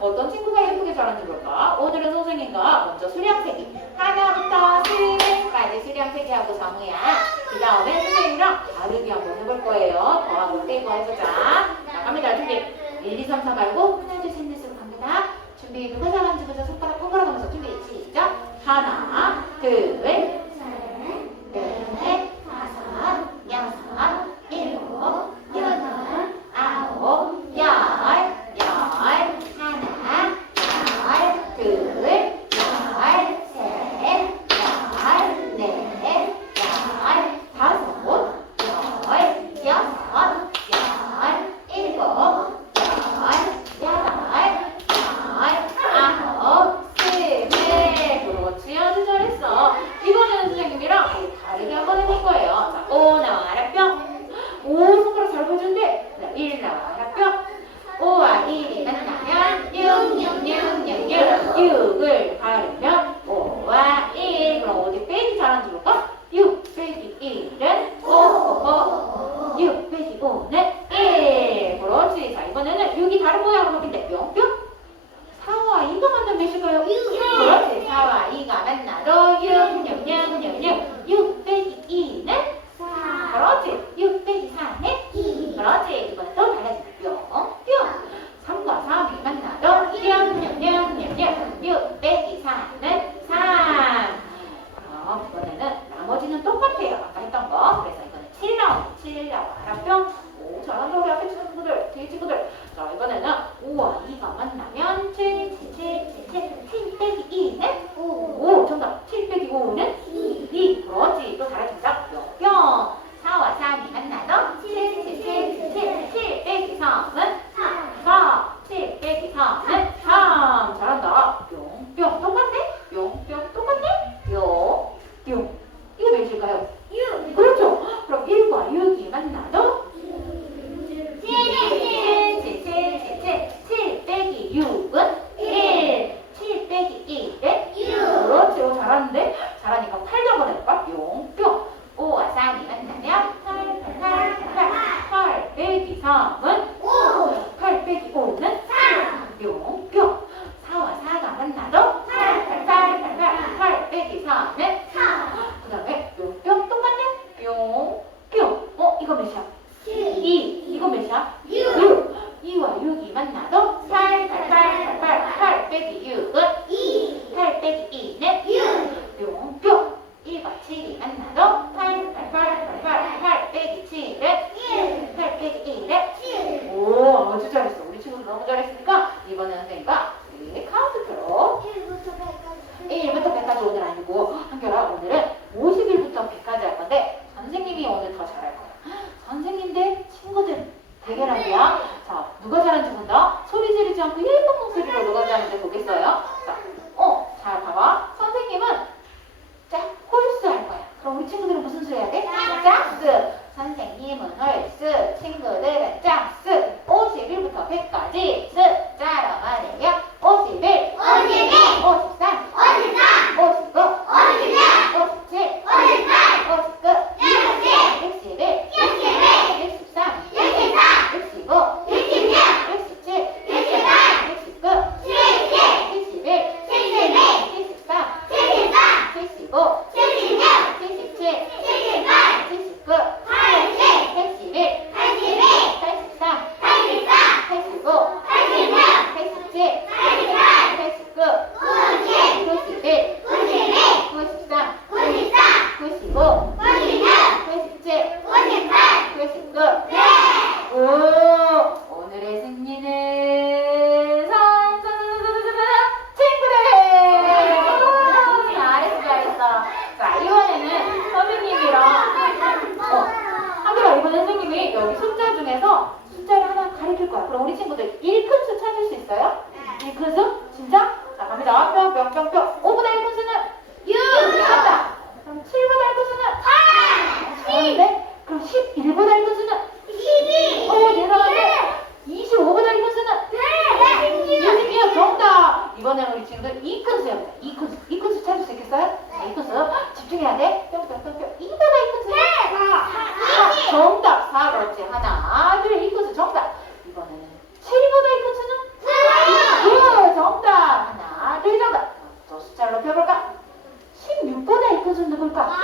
어떤 친구가 예쁘게 잘하는 걸까? 오늘은 선생님과 먼저 수량세기. 하나부터 스까지 수량세기하고 정우야. 그 다음에 선생님이랑 다르기 한번 해볼 거예요. 더하고 빼고 뭐 해보자. 자 갑니다. 준비. 1, 2, 3, 4 말고 하나, 둘, 셋, 넷으로 갑니다. 준비. 누가 잘하는지 보자. 손가락 꼬부라가면서 준비. 시작. 하나. 이번에는 나머지는 똑같아요. 아까 했던 거. 그래서 이거는 7라운드, 7, 1라운드. 알았죠? 오, 잘한다, 우리 앞에 친구들, 뒤에 친구들. 자, 이번에는 5와 2가 만나면 7, 잘하는데 잘하니까 팔 적어낼걸? 용표 오와상이 만나면 팔팔팔팔 빼기 3은 5 8 빼기 5는 4 용표 4와 4가 만나도 팔팔팔팔팔 빼기 3은 4그 다음에 용표 똑같네? 용표 어? 이거 몇이야? 너무 잘했으니까 이번에 선생님과 중에서 숫자를 하나 가르칠 거야. 그럼 우리 친구들 1큰수 찾을 수 있어요? 1큰수? 진짜? 자, 갑니다. 뿅뿅뿅뿅. 真的够了